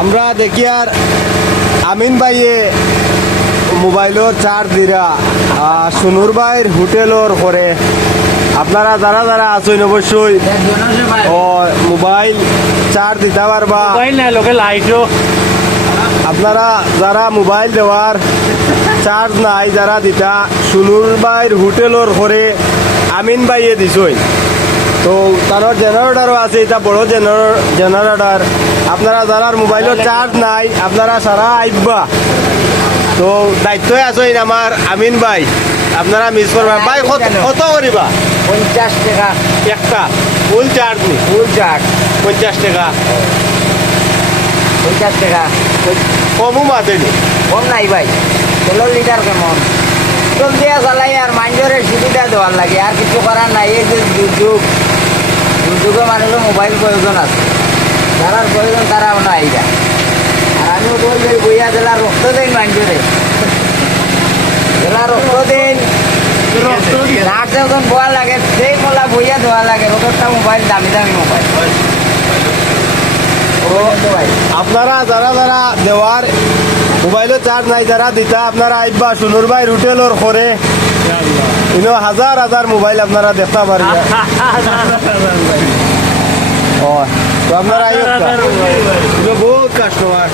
আমরা দেখি আর আমিন ভাইয়ে মোবাইলের চার্জ দিরা সুনুর ভাইয়ের হোটেলের করে আপনারা যারা যারা আছেন অবশ্যই ও মোবাইল চার্জ দিতে পারবা। মোবাইল নাই লোকে লাইটও আপনারা যারা মোবাইল দেওয়ার চার্জ নাই যারা দিতা সুনুর ভাইয়ের হোটেলের করে আমিন ভাইয়ে দিছই। তো তার জেনারেটারও আছে, এটা বড় জেনারেটার। আপনারা যারা মোবাইলের চার্জ নাই আপনারা সারা আইবা। তো দায়িত্ব আছে আমার আমিন ভাই, আপনারা মিস করবেন। ভাই কত করিবা? 50 টাকা একটা ফুল চার্জ নি? ফুল চার্জ 50 টাকা। 50 টাকা কমও মাতেনি? কম নাই ভাই। 16 লিটার কেমন চল দিয়া চালাই আর মানুষের সুবিধা দেওয়ার লাগে, আর কিছু করার নাই। এই যে দুর্যোগে মানুষের মোবাইল প্রয়োজন আছে, যারা প্রয়োজন তারাও নাই যা। আর আমিও বলছি বইয়া জেলার রক্ত দেন মানুষের, জেলার রক্ত দেন। নার্স যখন বোয়া লাগে সেই মোলা বইয়া দেওয়া লাগে, রোগটা মোবাইল দামি দামি মোবাইল। আপনারা যারা যারা দেওয়ার মোবাইলের চার্জ নাই যারা দিতা আপনারা আইবা সুনুর ভাই হোটেলের করে হাজার হাজার মোবাইল আপনারা দেখতে পারবেন। তো আপনারা বহুত কাস্টমার।